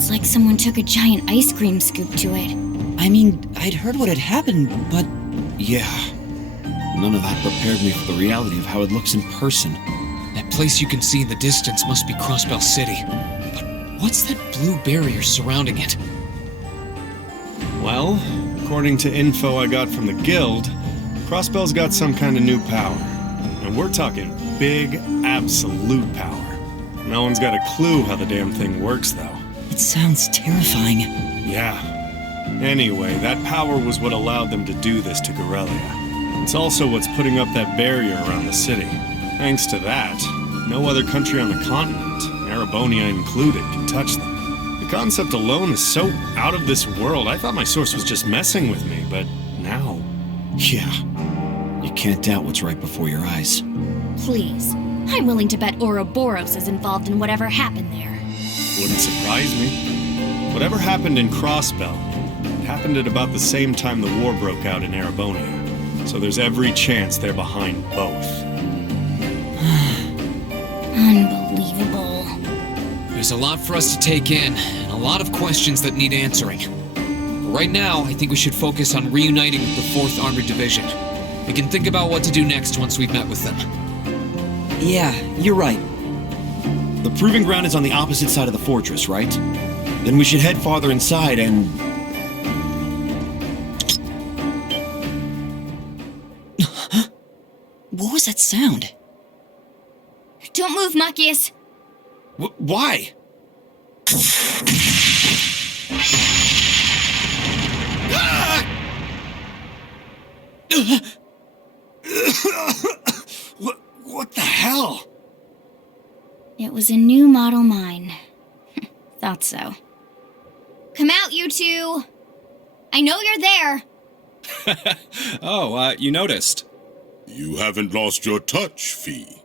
It's like someone took a giant ice cream scoop to it. I mean, I'd heard what had happened, but... Yeah. None of that prepared me for the reality of how it looks in person. That place you can see in the distance must be Crossbell City. But what's that blue barrier surrounding it? Well, according to info I got from the Guild, Crossbell's got some kind of new power. And we're talking big, absolute power. No one's got a clue how the damn thing works, though. It sounds terrifying. Yeah. Anyway, that power was what allowed them to do this to Corellia. It's also what's putting up that barrier around the city. Thanks to that, no other country on the continent, Erebonia included, can touch them. The concept alone is so out of this world, I thought my source was just messing with me, but now... Yeah. You can't doubt what's right before your eyes. Please. I'm willing to bet Ouroboros is involved in whatever happened there. Wouldn't surprise me. Whatever happened in Crossbell, it happened at about the same time the war broke out in Erebonia. So there's every chance they're behind both. Unbelievable. There's a lot for us to take in, and a lot of questions that need answering. But right now, I think we should focus on reuniting with the 4th Armored Division. We can think about what to do next once we've met with them. Yeah, you're right. The proving ground is on the opposite side of the fortress, right? Then we should head farther inside and... What was that sound? Don't move, Machias. Why? What the hell? It was a new model mine. Thought so. Come out, you two! I know you're there! Oh, you noticed. You haven't lost your touch, Fee.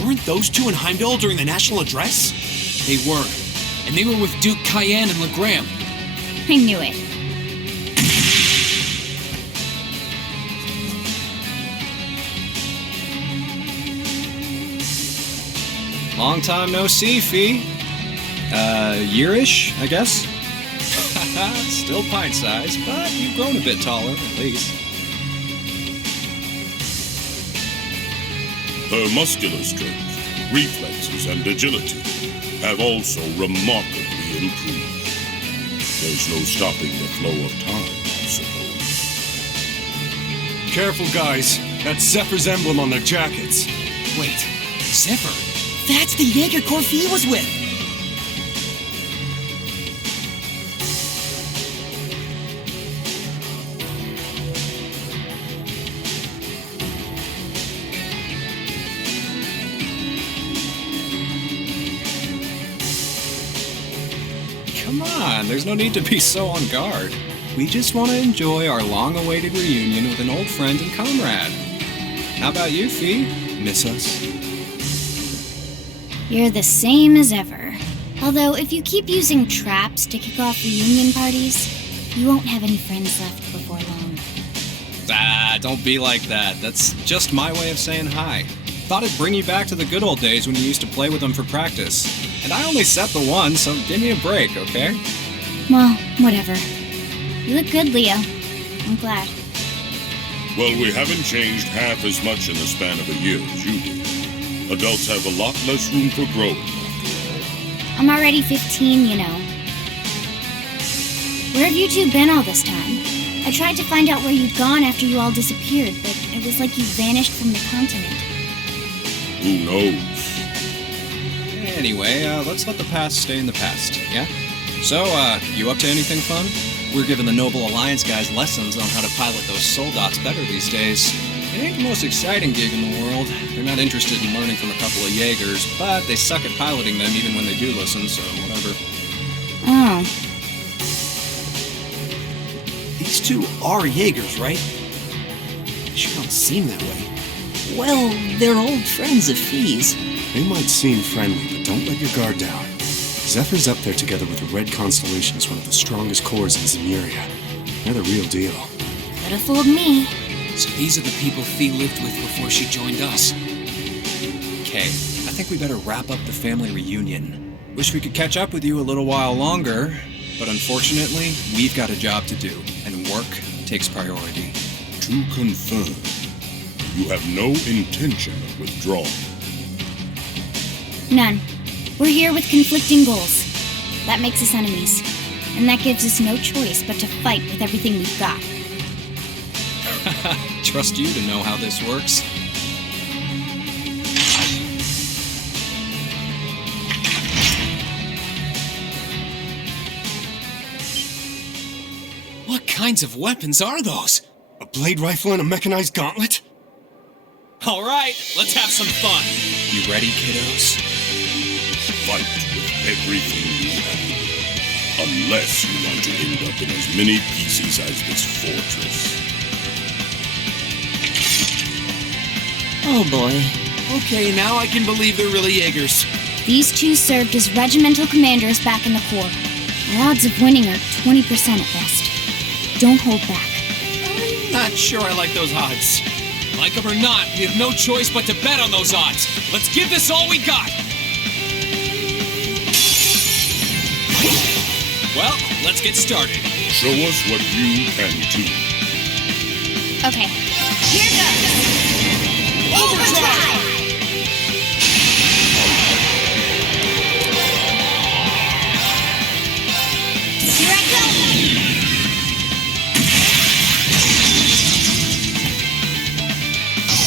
Weren't those two in Heimdall during the national address? They were. And they were with Duke Cayenne and Legram. I knew it. Long time no see, Fee. Yearish, I guess? Still pint-sized, but you've grown a bit taller, at least. Her muscular strength, reflexes, and agility have also remarkably improved. There's no stopping the flow of time, I suppose. Careful, guys. That's Zephyr's emblem on their jackets. Wait, Zephyr? That's the Jaeger Corps Fee was with! Come on, there's no need to be so on guard. We just want to enjoy our long-awaited reunion with an old friend and comrade. How about you, Fee? Miss us? You're the same as ever. Although, if you keep using traps to kick off reunion parties, you won't have any friends left before long. Ah, don't be like that. That's just my way of saying hi. Thought it'd bring you back to the good old days when you used to play with them for practice. And I only set the one, so give me a break, okay? Well, whatever. You look good, Leo. I'm glad. Well, we haven't changed half as much in the span of a year as you did. Adults have a lot less room for growth. I'm already 15, you know. Where have you two been all this time? I tried to find out where you'd gone after you all disappeared, but it was like you vanished from the continent. Who knows? Anyway, let's let the past stay in the past, yeah? So, you up to anything fun? We're giving the Noble Alliance guys lessons on how to pilot those Soldats better these days. It ain't the most exciting gig in the world. They're not interested in learning from a couple of Jaegers, but they suck at piloting them even when they do listen, so whatever. Oh. These two are Jaegers, right? They sure don't seem that way. Well, they're old friends of Fee's. They might seem friendly, but don't let your guard down. Zephyr's up there together with the Red Constellation as one of the strongest corps in Zemuria. They're the real deal. Could have fooled me. So these are the people Fee lived with before she joined us. Okay, I think we better wrap up the family reunion. Wish we could catch up with you a little while longer, but unfortunately, we've got a job to do, and work takes priority. To confirm, you have no intention of withdrawing. None. We're here with conflicting goals. That makes us enemies. And that gives us no choice but to fight with everything we've got. Trust you to know how this works. What kinds of weapons are those? A blade rifle and a mechanized gauntlet? All right, let's have some fun. You ready, kiddos? Fight with everything you have. Unless you want to end up in as many pieces as this fortress. Oh boy. Okay, now I can believe they're really Jaegers. These two served as regimental commanders back in the Corps. Our odds of winning are 20% at best. Don't hold back. I'm not sure I like those odds. Like them or not, we have no choice but to bet on those odds. Let's give this all we got. Well, let's get started. Show us what you can do. Okay, here goes. Overdrive! Here I go!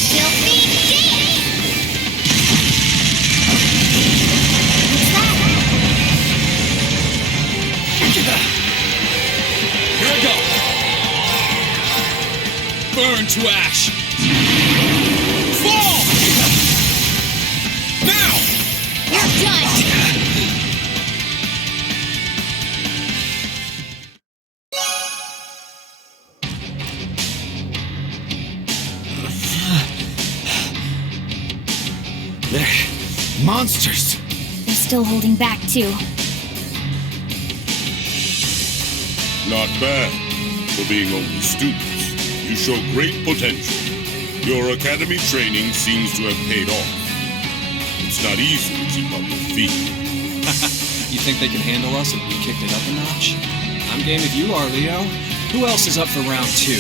Filthy Deeds! What's that? Here I go. Burn to ash. Fall! Now! You're done! They're monsters. They're still holding back, too. Not bad. For being only students, you show great potential. Your academy training seems to have paid off. It's not easy to keep up with Fee. You think they can handle us if we kicked it up a notch? I'm game if you are, Leo. Who else is up for round 2?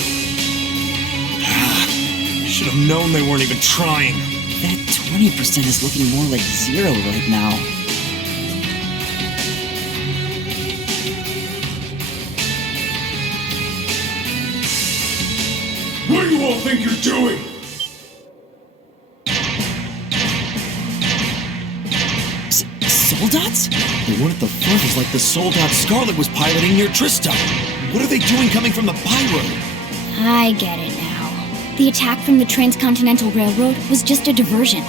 Should have known they weren't even trying. That 20% is looking more like 0 right now. What do you all think you're doing? Soldats? The one at the front is like the Soldat Scarlet was piloting near Trista. What are they doing coming from the Byroad? I get it now. The attack from the Transcontinental Railroad was just a diversion.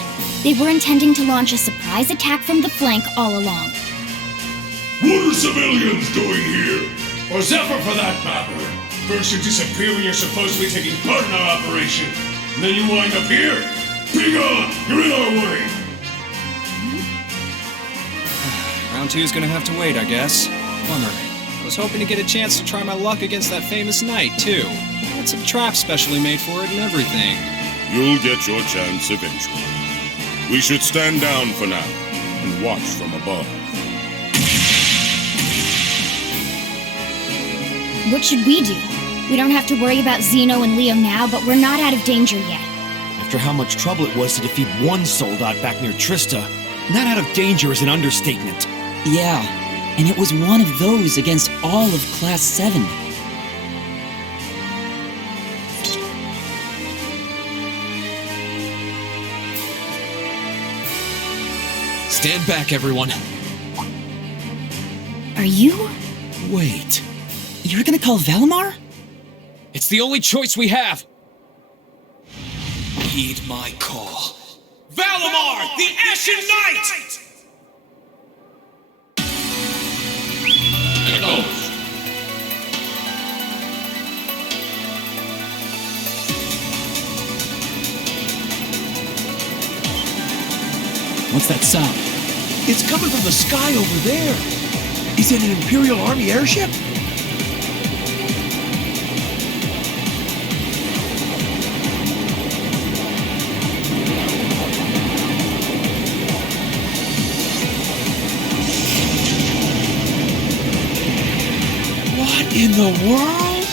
They were intending to launch a surprise attack from the flank all along. What are civilians doing here? Or Zephyr for that matter. First you disappear when you're supposed to be taking part in our operation, and then you wind up here. Be gone! You're in our way! Round 2 is gonna have to wait, I guess. Bummer. I was hoping to get a chance to try my luck against that famous knight, too. Had some traps specially made for it and everything. You'll get your chance eventually. We should stand down for now and watch from above. What should we do? We don't have to worry about Zeno and Leo now, but we're not out of danger yet. After how much trouble it was to defeat one Soldat back near Trista, not out of danger is an understatement. Yeah, and it was one of those against all of Class 7. Stand back, everyone. Are you? Wait. You're gonna call Valimar? It's the only choice we have. Heed my call. Valimar, the Ashen Knight! What's that sound? It's coming from the sky over there. Is it an Imperial Army airship? in the world?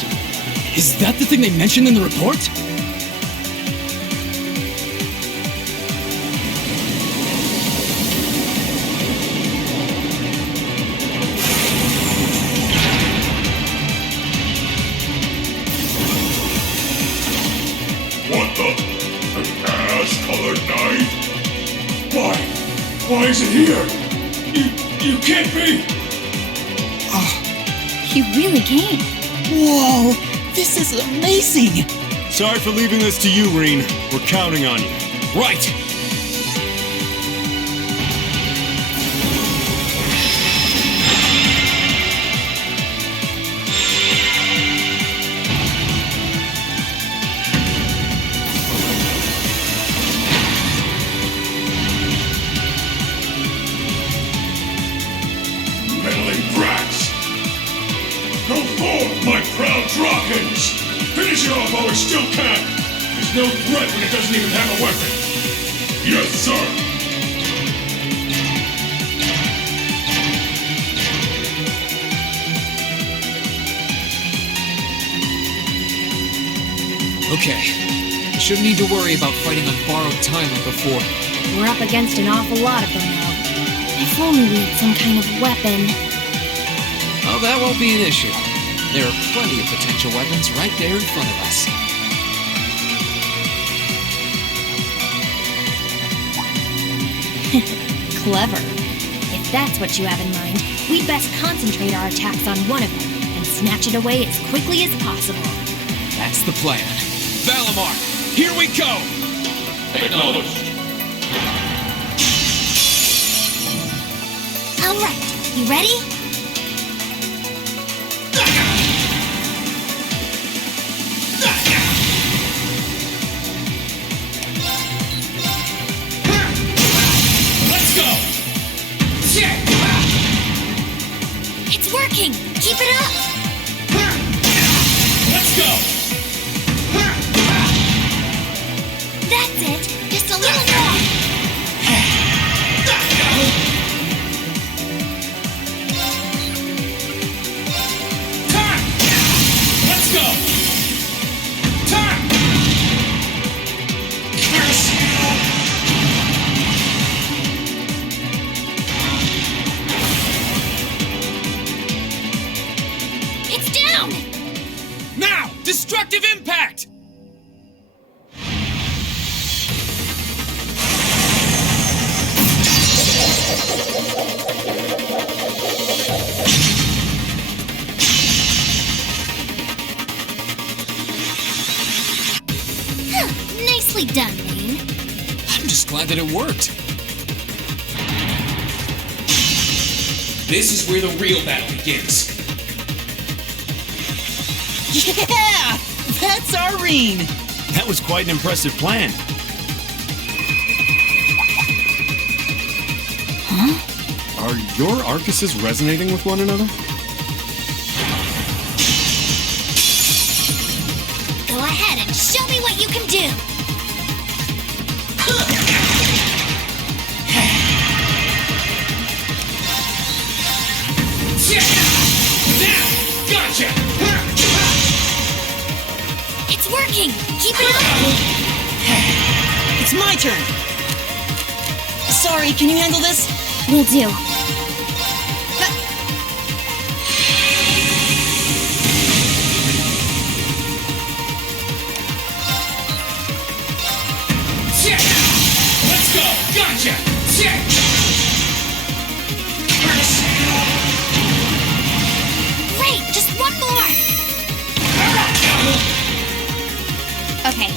Is that the thing they mentioned in the report? What the? An ash-colored knight? Why? Why is it here? You can't be! He really came. Whoa! This is amazing! Sorry for leaving this to you, Reen. We're counting on you. Right! Meddling brats! Go forth, my proud Drakons! Finish it off while we still can! There's no threat when it doesn't even have a weapon! Yes, sir! Okay. We shouldn't need to worry about fighting on borrowed time like before. We're up against an awful lot of them now. If only we had some kind of weapon. Oh, that won't be an issue. There are plenty of potential weapons right there in front of us. Clever. If that's what you have in mind, we'd best concentrate our attacks on one of them and snatch it away as quickly as possible. That's the plan. Valimar, here we go! Acknowledged. All right, you ready? Let's go! It's working! Keep it up! Let's go! That's it! Just a little more! Let's go! Time! Curse you! It's down! Now! Destructive impact! Nicely done, Wayne. I'm just glad that it worked. This is where the real battle begins. Yeah! That's Irene! That was quite an impressive plan. Are your Arcuses resonating with one another? Go ahead and show me what you can do! Now! Gotcha! It's working! Keep it up! It's my turn! Sorry, can you handle this? Will do. Let's go! Gotcha! Great! Just one more! Okay.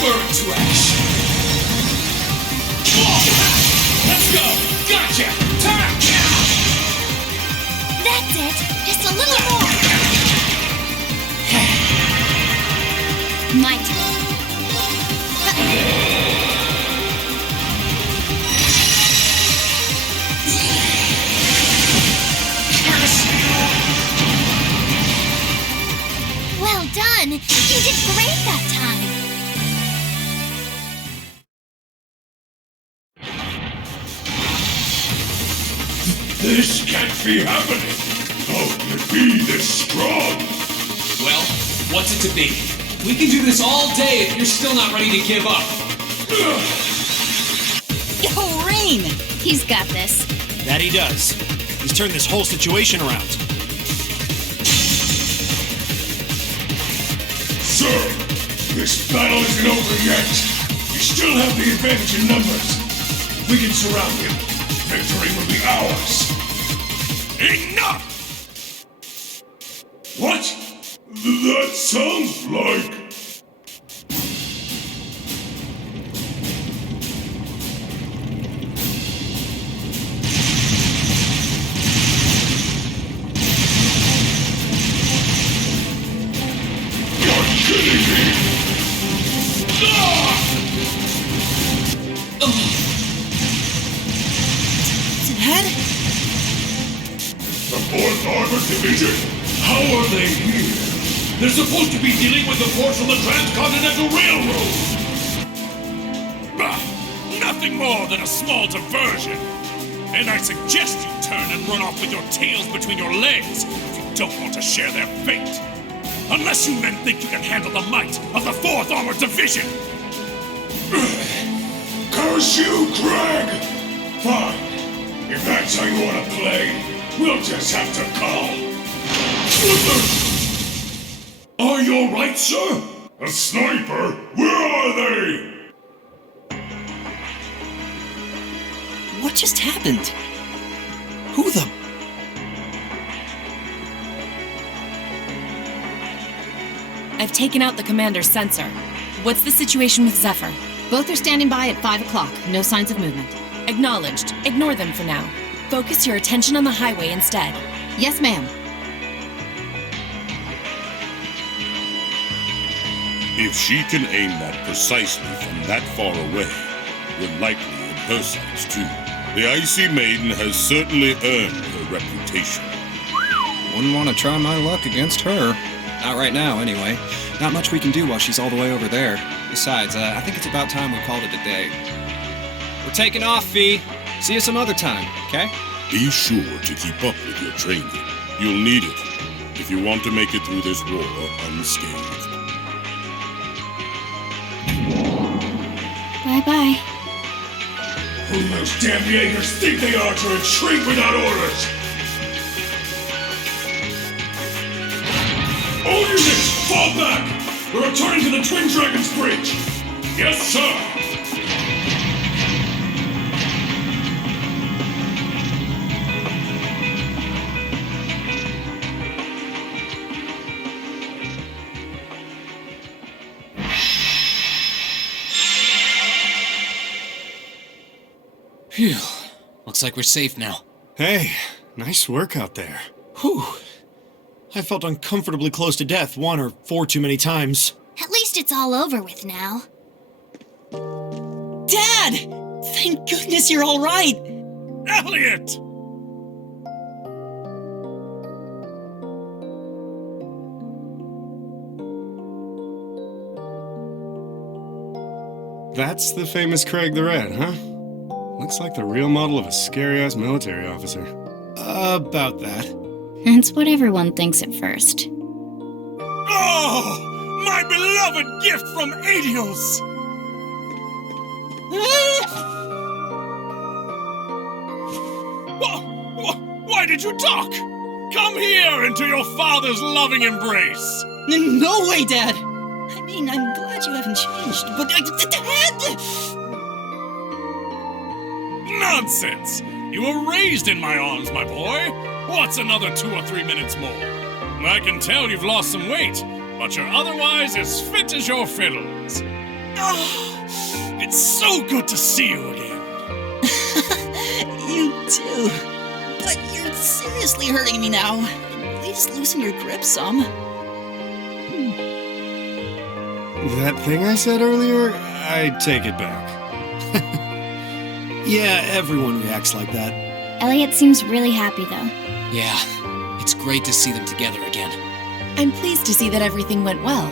Burn to ash! Let's go! Gotcha! Time! That's it! Just a little more! My turn. Well done! You did great that time! This can't be happening! How can it be this strong? Well, what's it to be? We can do this all day if you're still not ready to give up. Yo, Rain! He's got this. That he does. He's turned this whole situation around. Sir, this battle isn't over yet. We still have the advantage in numbers. We can surround him. Victory will be ours. Enough! What? That sounds like... You're kidding me! Ah! Dad? The 4th Armored Division? How are they here? They're supposed to be dealing with the force from the Transcontinental Railroad! Bah! Nothing more than a small diversion! And I suggest you turn and run off with your tails between your legs if you don't want to share their fate! Unless you men think you can handle the might of the 4th Armored Division! Curse you, Craig! Fine. If that's how you want to play, we'll just have to call. Are you alright, sir? A sniper? Where are they? What just happened? Who the... I've taken out the commander's sensor. What's the situation with Zephyr? Both are standing by at 5 o'clock. No signs of movement. Acknowledged. Ignore them for now. Focus your attention on the highway instead. Yes, ma'am. If she can aim that precisely from that far away, we're likely in her sights too. The Icy Maiden has certainly earned her reputation. Wouldn't want to try my luck against her. Not right now, anyway. Not much we can do while she's all the way over there. Besides, I think it's about time we called it a day. We're taking off, Fee. See you some other time, okay? Be sure to keep up with your training. You'll need it if you want to make it through this war unscathed. Bye-bye. Who do those damn Jaegers think they are to retreat without orders? All units, fall back! We're returning to the Twin Dragons Bridge! Yes, sir! Phew. Looks like we're safe now. Hey, nice work out there. Whew. I felt uncomfortably close to death 1 or 4 too many times. At least it's all over with now. Dad! Thank goodness you're all right! Elliot! That's the famous Craig the Red, huh? Looks like the real model of a scary-ass military officer. About that. That's what everyone thinks at first. Oh! My beloved gift from Adios! Why did you talk? Come here into your father's loving embrace! No way, Dad! I mean, I'm glad you haven't changed, but... Dad! Nonsense! You were raised in my arms, my boy. What's another 2 or 3 minutes more? I can tell you've lost some weight, but you're otherwise as fit as your fiddles. Oh, it's so good to see you again. You too. But you're seriously hurting me now. Please loosen your grip some. That thing I said earlier, I take it back. Yeah, everyone reacts like that. Elliot seems really happy, though. Yeah, it's great to see them together again. I'm pleased to see that everything went well.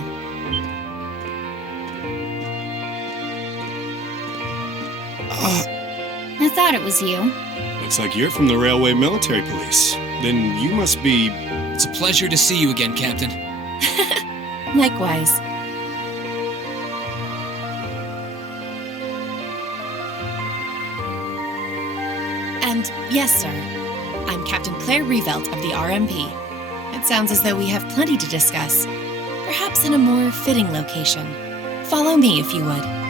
I thought it was you. Looks like you're from the Railway Military Police. Then you must be... It's a pleasure to see you again, Captain. Likewise. And yes, sir. I'm Captain Claire Revelt of the RMP. It sounds as though we have plenty to discuss. Perhaps in a more fitting location. Follow me if you would.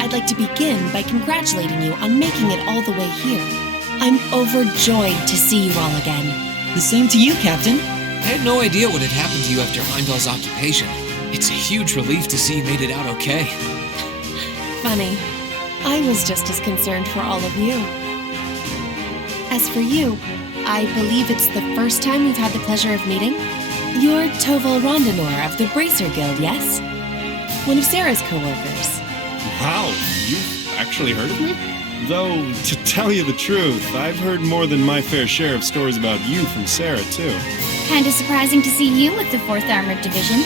I'd like to begin by congratulating you on making it all the way here. I'm overjoyed to see you all again. The same to you, Captain. I had no idea what had happened to you after Heimdall's occupation. It's a huge relief to see you made it out okay. Funny. I was just as concerned for all of you. As for you, I believe it's the first time we've had the pleasure of meeting. You're Toval Rondinor of the Bracer Guild, yes? One of Sarah's co-workers. Wow, you've actually heard of me? Though, to tell you the truth, I've heard more than my fair share of stories about you from Sarah, too. Kinda surprising to see you with the 4th Armored Division.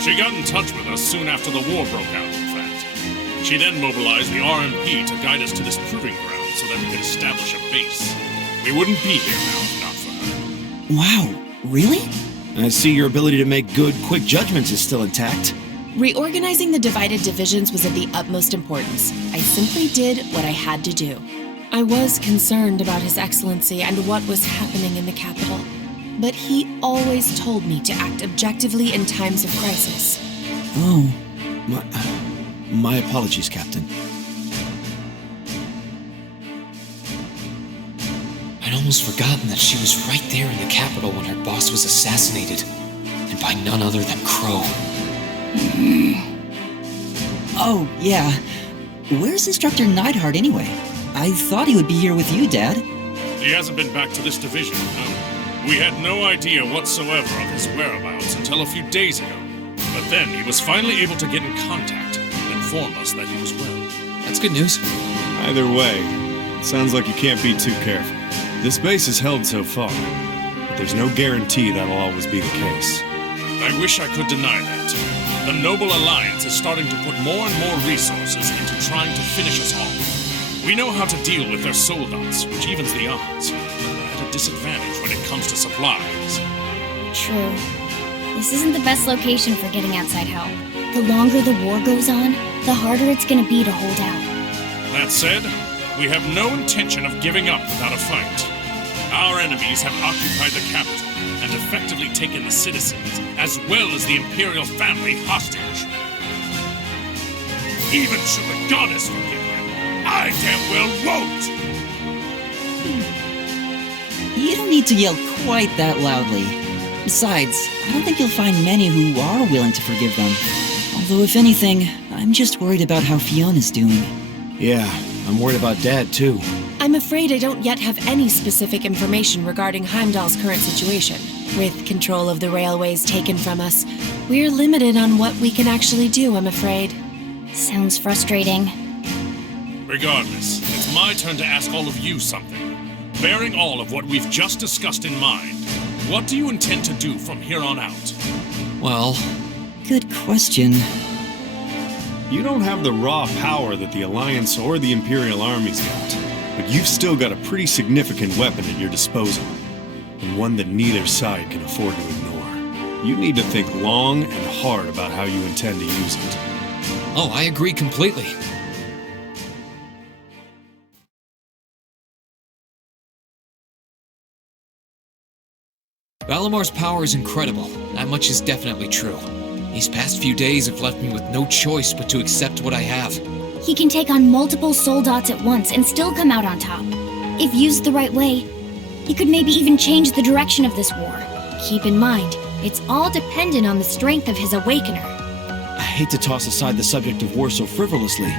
She got in touch with us soon after the war broke out, in fact. She then mobilized the RMP to guide us to this proving ground so that we could establish a base. We wouldn't be here now if not for her. Wow, really? I see your ability to make good, quick judgments is still intact. Reorganizing the divided divisions was of the utmost importance. I simply did what I had to do. I was concerned about His Excellency and what was happening in the capital, but he always told me to act objectively in times of crisis. Oh, my apologies, Captain. I'd almost forgotten that she was right there in the capital when her boss was assassinated, and by none other than Crow. Oh, yeah. Where's Instructor Neidhart anyway? I thought he would be here with you, Dad. He hasn't been back to this division, no. We had no idea whatsoever of his whereabouts until a few days ago. But then he was finally able to get in contact and inform us that he was well. That's good news. Either way, it sounds like you can't be too careful. This base is held so far, but there's no guarantee that'll always be the case. I wish I could deny that. The Noble Alliance is starting to put more and more resources into trying to finish us off. We know how to deal with their soldats, which evens the odds, but we're at a disadvantage when it comes to supplies. True. This isn't the best location for getting outside help. The longer the war goes on, the harder it's gonna be to hold out. That said, we have no intention of giving up without a fight. Our enemies have occupied the capital and effectively taken the citizens, as well as the Imperial family, hostage. Even should the goddess forgive them, I damn well won't! You don't need to yell quite that loudly. Besides, I don't think you'll find many who are willing to forgive them. Although, if anything, I'm just worried about how Fiona's doing. Yeah, I'm worried about Dad, too. I'm afraid I don't yet have any specific information regarding Heimdall's current situation. With control of the railways taken from us, we're limited on what we can actually do, I'm afraid. Sounds frustrating. Regardless, it's my turn to ask all of you something. Bearing all of what we've just discussed in mind, what do you intend to do from here on out? Well... Good question. You don't have the raw power that the Alliance or the Imperial armies got, but you've still got a pretty significant weapon at your disposal, and one that neither side can afford to ignore. You need to think long and hard about how you intend to use it. Oh, I agree completely. Valamar's power is incredible. That much is definitely true. These past few days have left me with no choice but to accept what I have. He can take on multiple soul dots at once and still come out on top. If used the right way, he could maybe even change the direction of this war. Keep in mind, it's all dependent on the strength of his awakener. I hate to toss aside the subject of war so frivolously,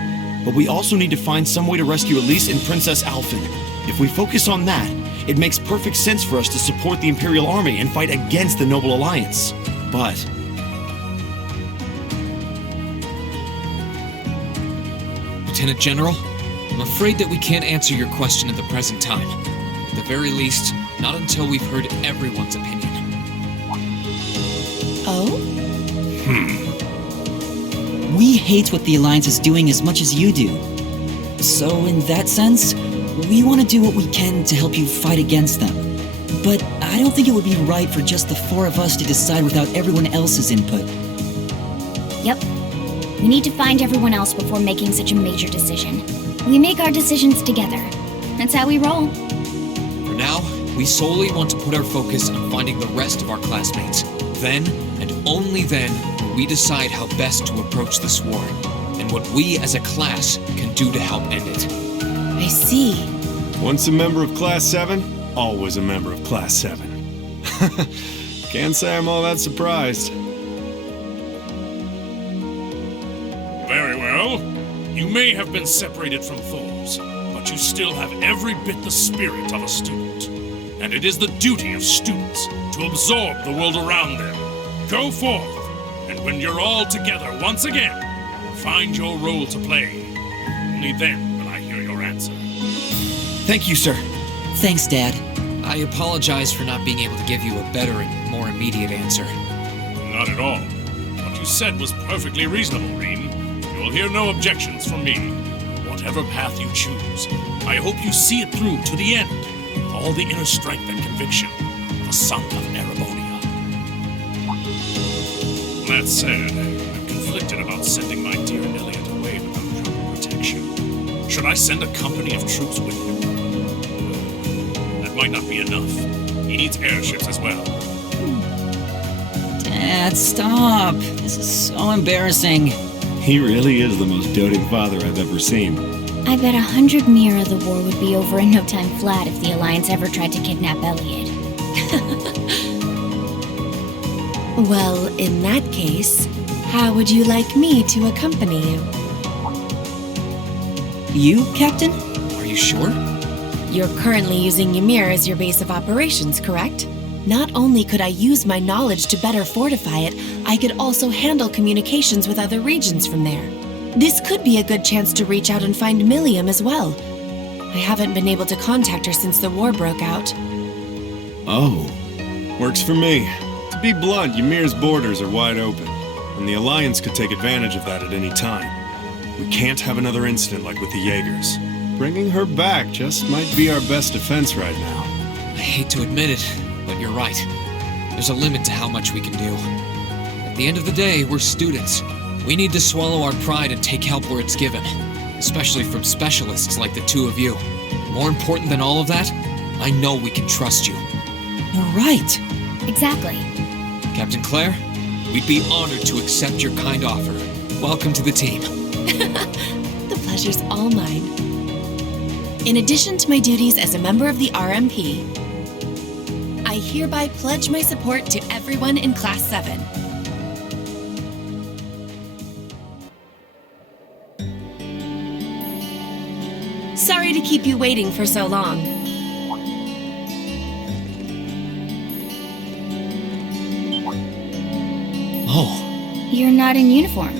but we also need to find some way to rescue Elise and Princess Alphen. If we focus on that, it makes perfect sense for us to support the Imperial Army and fight against the Noble Alliance. But Lieutenant General, I'm afraid that we can't answer your question at the present time. At the very least, not until we've heard everyone's opinion. Oh? We hate what the Alliance is doing as much as you do. So, in that sense, we want to do what we can to help you fight against them. But I don't think it would be right for just the four of us to decide without everyone else's input. Yep. We need to find everyone else before making such a major decision. We make our decisions together. That's how we roll. For now, we solely want to put our focus on finding the rest of our classmates. Then, and only then, will we decide how best to approach this war, and what we as a class can do to help end it. I see. Once a member of Class 7, always a member of Class 7. Can't say I'm all that surprised. Very well. You may have been separated from foes, but you still have every bit the spirit of a student. And it is the duty of students to absorb the world around them. Go forth, and when you're all together once again, find your role to play. Only then will I hear your answer. thank you, sir. Thanks, Dad. I apologize for not being able to give you a better and more immediate answer. Not at all. What you said was perfectly reasonable, Reem. You'll hear no objections from me. Whatever path you choose, I hope you see it through to the end, with all the inner strength and conviction of a son of Erebonia. That said, I'm conflicted about sending my dear Elliot away without proper protection. Should I send a company of troops with him? That might not be enough. He needs airships as well. Dad, stop. This is so embarrassing. He really is the most doting father I've ever seen. I bet 100 Mira the war would be over in no time flat if the Alliance ever tried to kidnap Elliot. Well, in that case, how would you like me to accompany you? You, Captain? Are you sure? You're currently using Ymir as your base of operations, correct? Not only could I use my knowledge to better fortify it, I could also handle communications with other regions from there. This could be a good chance to reach out and find Milliam as well. I haven't been able to contact her since the war broke out. Oh. Works for me. To be blunt, Ymir's borders are wide open, and the Alliance could take advantage of that at any time. We can't have another incident like with the Jaegers. Bringing her back just might be our best defense right now. I hate to admit it, but you're right. There's a limit to how much we can do. At the end of the day, we're students. We need to swallow our pride and take help where it's given, especially from specialists like the two of you. More important than all of that, I know we can trust you. You're right. Exactly. Captain Claire, we'd be honored to accept your kind offer. Welcome to the team. The pleasure's all mine. In addition to my duties as a member of the RMP, I hereby pledge my support to everyone in Class 7. Sorry to keep you waiting for so long. Oh, You're not in uniform.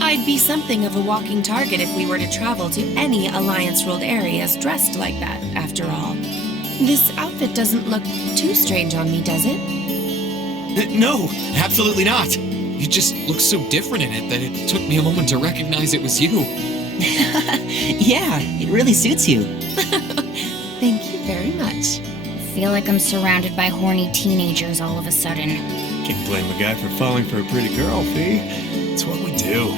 I'd be something of a walking target if we were to travel to any Alliance-ruled areas dressed like that, after all. This outfit doesn't look too strange on me, does it? No, absolutely not. you just look so different in it that it took me a moment to recognize it was you. Yeah, it really suits you. Thank you very much. I feel like I'm surrounded by horny teenagers all of a sudden. Can't blame a guy for falling for a pretty girl, Fee. It's what we do.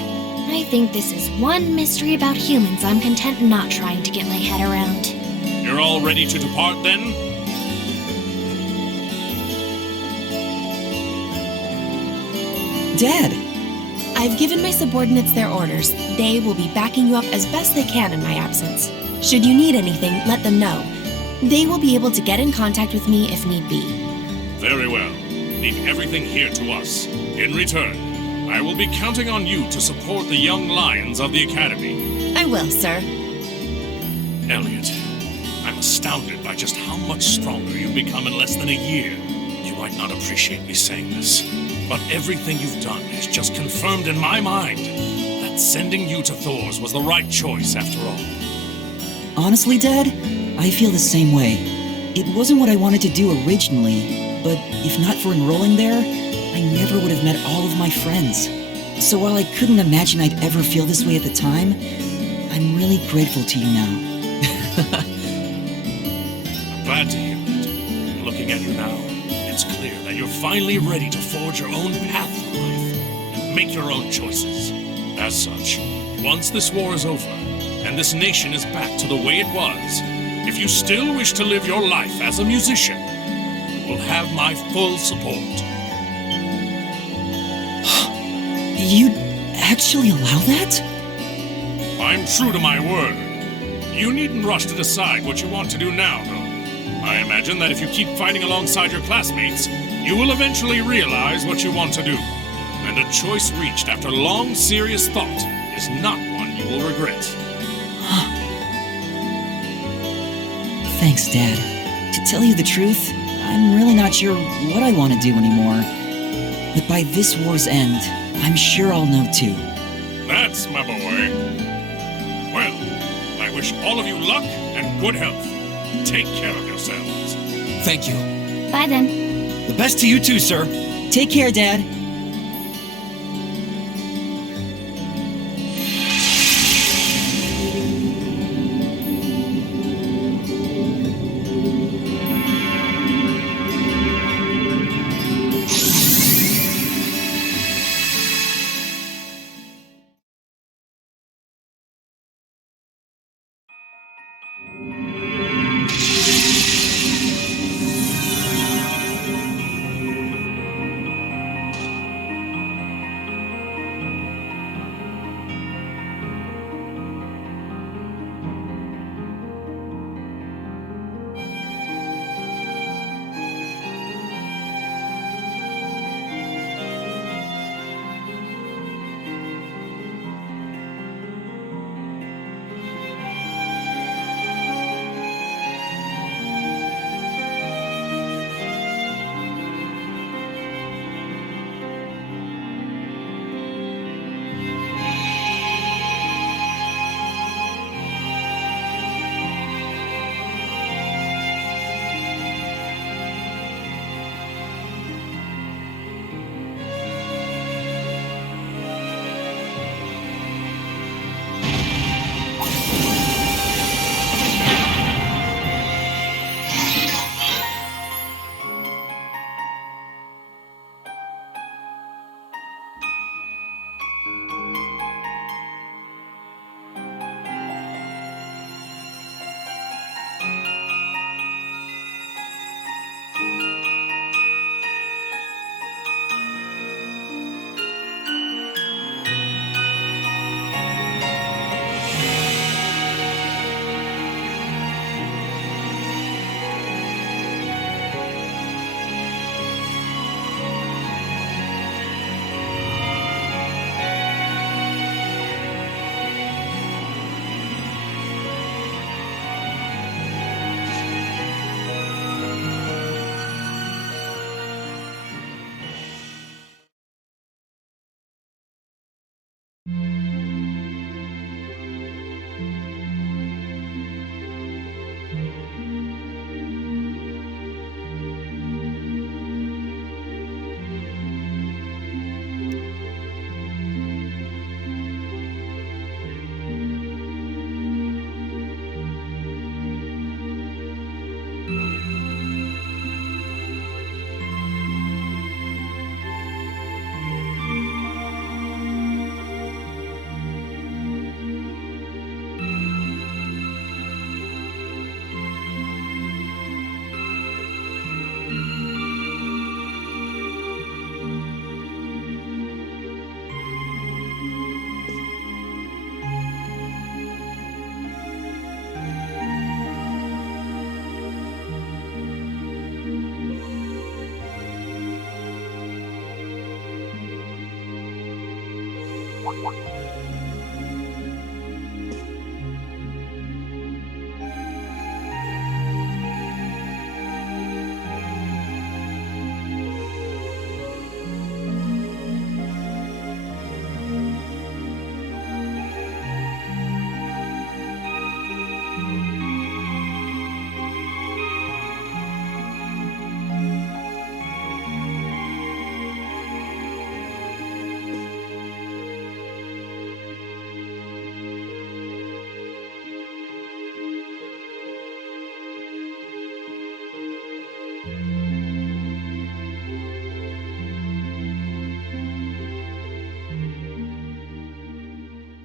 I think this is one mystery about humans I'm content not trying to get my head around. You're all ready to depart then? Dad! I've given my subordinates their orders. They will be backing you up as best they can in my absence. Should you need anything, let them know. They will be able to get in contact with me if need be. Very well. Leave everything here to us. In return, I will be counting on you to support the young lions of the Academy. I will, sir. Elliot, I'm astounded by just how much stronger you've become in less than a year. You might not appreciate me saying this, but everything you've done has just confirmed in my mind that sending you to Thor's was the right choice after all. Honestly, Dad, I feel the same way. It wasn't what I wanted to do originally, but if not for enrolling there, I never would have met all of my friends. So while I couldn't imagine I'd ever feel this way at the time, I'm really grateful to you now. I'm glad to hear that. Looking at you now, it's clear that you're finally ready to forge your own path through life and make your own choices. As such, once this war is over, and this nation is back to the way it was, if you still wish to live your life as a musician, you will have my full support. You'd actually allow that? I'm true to my word. You needn't rush to decide what you want to do now, though. I imagine that if you keep fighting alongside your classmates, you will eventually realize what you want to do. And a choice reached after long, serious thought is not one you will regret. Thanks, Dad. To tell you the truth, I'm really not sure what I want to do anymore. But by this war's end, I'm sure I'll know too. That's my boy. Well, I wish all of you luck and good health. Take care of yourselves. Thank you. Bye then. The best to you too, sir. Take care, Dad.